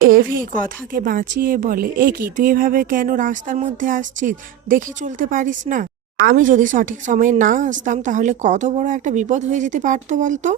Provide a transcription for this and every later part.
AV কথাকে বাঁচিয়ে বলে, এ কি, তুই এভাবে কেন রাস্তার মধ্যে আসছিস? দেখে চলতে পারিস না। আমি যদি সঠিক সময়ে না আসতাম, তাহলে কত বড় একটা বিপদ হয়ে যেতে পারতো বলতো?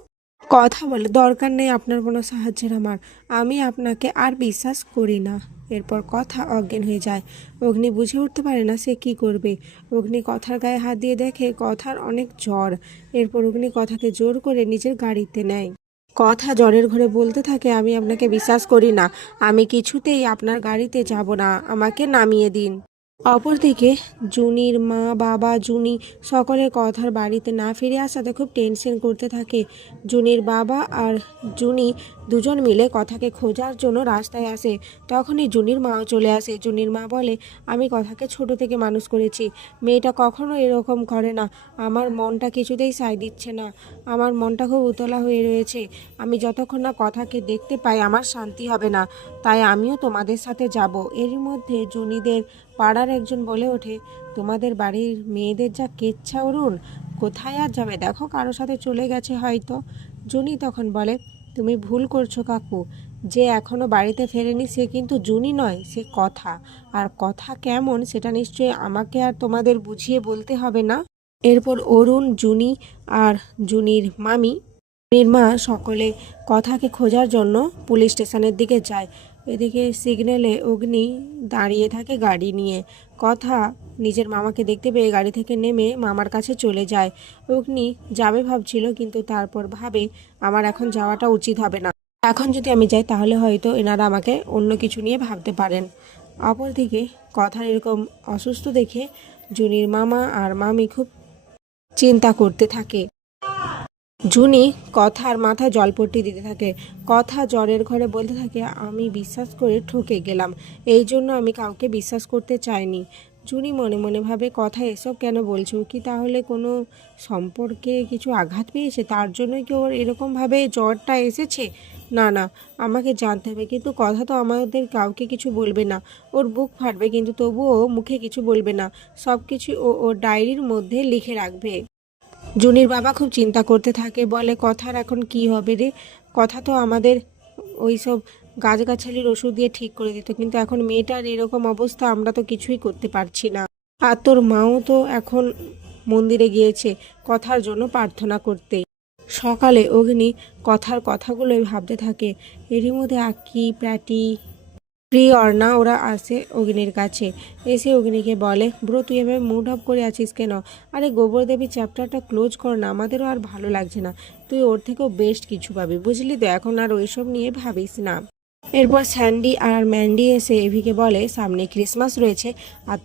কথা বলে, দরকার নেই আপনার কোনো সাহায্যের আমার। আমি আপনাকে আর বিশ্বাস করি না। এরপর কথা অজ্ঞান হয়ে যায়। অগ্নি বুঝে উঠতে পারে না সে কি করবে। অগ্নি কথার গায়ে হাত দিয়ে দেখে, কথার অনেক জ্বর। এরপর অগ্নি কথাকে জোর করে নিজের গাড়িতে নেয়। কথা জ্বরের ঘরে বলতে থাকে, আমি আপনাকে বিশ্বাস করি না। আমি কিছুতেই আপনার গাড়িতে যাব না। আমাকে নামিয়ে দিন। অপরদিকে জুনির মা, বাবা, জুনি সকলের কথার বাড়িতে না ফিরে আসাতে খুব টেনশন করতে থাকে। জুনির বাবা আর জুনি দুজন মিলে কথাকে খোঁজার জন্য রাস্তায় আসে। তখনই জুনির মাও চলে আসে। জুনির মা বলে, আমি কথাকে ছোট থেকে মানুষ করেছি। মেয়েটা কখনো এরকম করে না। আমার মনটা কিছুতেই সায় দিচ্ছে না। আমার মনটা খুব উতলা হয়ে রয়েছে। আমি যতক্ষণ না কথাকে দেখতে পাই, আমার শান্তি হবে না। তাই আমিও তোমাদের সাথে যাব। এর মধ্যে জুনিদের পাড়ার একজন বলে ওঠে, তোমাদের বাড়ির মেয়েদের যা কেচ্ছা অরুণ, কোথায় আর যাবে? দেখো কারও সাথে চলে গেছে হয়তো। জুনি তখন বলে, তুমি ভুল করছ কাকু, যে এখনও বাড়িতে ফেরেনি সে কিন্তু জুনি নয়, সে কথা। আর কথা কেমন সেটা নিশ্চয়ই আমাকে আর তোমাদের বুঝিয়ে বলতে হবে না? এরপর অরুণ, জুনি আর জুনির মামি মা সকলে কথাকে খোঁজার জন্য পুলিশ স্টেশনের দিকে যায়। এদিকে সিগন্যালে অগ্নি দাঁড়িয়ে থাকে গাড়ি নিয়ে। কথা, নিজের মামাকে দেখতে পেয়ে গাড়ি থেকে নেমে মামার কাছে চলে যায়। অগ্নি যাবে ভাবছিল, কিন্তু তারপর ভাবে, আমার এখন যাওয়াটা উচিত হবে না। এখন যদি আমি যাই, তাহলে হয়তো এনারা আমাকে অন্য কিছু নিয়ে ভাবতে পারেন। অপরদিকে কথা এরকম অসুস্থ দেখে জুনির মামা আর মামি খুব চিন্তা করতে থাকে। জুনি কথার মাথায় জলপট্টি দিতে থাকে, কথা জ্বরের ঘরে বলতে থাকে, আমি বিশ্বাস করে ঠকে গেলাম, এই জন্য আমি কাউকে বিশ্বাস করতে চাইনি। জুনি মনে মনে ভাবে, কথা এসব কেন বলছো? কি তাহলে কোনো সম্পর্কে কিছু আঘাত পেয়েছে? তার জন্যই কি ওর এরকমভাবে জ্বরটা এসেছে? না না, আমাকে জানতে হবে, কিন্তু কথা তো আমাদের কাউকে কিছু বলবে না। ওর বুক ফাটবে, কিন্তু তবুও মুখে কিছু বলবে না। সব কিছু ও ওর ডায়েরির মধ্যে লিখে রাখবে। জুনির বাবা খুব চিন্তা করতে থাকে, বলে, কথার এখন কি হবে রে? কথা তো আমাদের ওই সব গাছগাছালির ওষুধ দিয়ে ঠিক করে দিত, কিন্তু এখন মেয়েটার এরকম অবস্থা আমরা তো কিছুই করতে পারছি না। আর তোর মাও তো এখন মন্দিরে গিয়েছে কথার জন্য প্রার্থনা করতে। সকালে অগ্নি কথার কথাগুলোই ভাবতে থাকে, এরই মধ্যে আকি প্র্যাটি প্রি অর্ণা, ওরা আসে অগ্নির কাছে। এসে অগ্নিকে বলে, ব্রো, তুই এভাবে মুড অফ করে আছিস কেন? আরে, গোবর দেবী চ্যাপ্টারটা ক্লোজ কর না, আমাদেরও আর ভালো লাগছে না। তুই ওর থেকেও বেস্ট কিছু পাবি, বুঝলি তো? এখন আর ওইসব নিয়ে ভাবিস না। এরপর স্যান্ডি আর ম্যান্ডি এসে এভিকে বলে, সামনে ক্রিসমাস রয়েছে, আর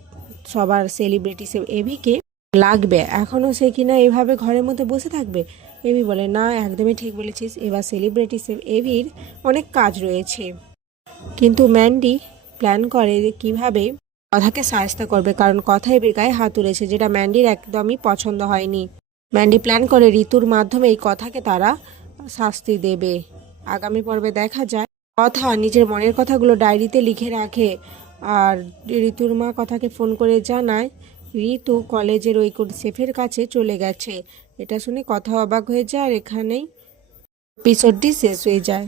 সবার সেলিব্রিটি সে এভিকে লাগবে। এখনও সে কিনা এভাবে ঘরের মধ্যে বসে থাকবে? এভি বলে, না, একদমই ঠিক বলেছিস। এবার সেলিব্রিটি সে এভির অনেক কাজ রয়েছে। কিন্তু ম্যান্ডি প্ল্যান করে যে কীভাবে কথাকে সাহায্য করবে, কারণ কথা এবির গায়ে হাত তুলেছে যেটা ম্যান্ডির একদমই পছন্দ হয়নি। ম্যান্ডি প্ল্যান করে ঋতুর মাধ্যমে এই কথাকে তারা শাস্তি দেবে। আগামী পর্বে দেখা যায়, কথা নিজের মনের কথাগুলো ডায়েরিতে লিখে রাখে, আর ঋতুর মা কথাকে ফোন করে জানায়, ঋতু কলেজের ওই সেফের কাছে চলে গেছে। এটা শুনে কথা অবাক হয়ে যায়, আর এখানেই এপিসোডটি শেষ হয়ে যায়।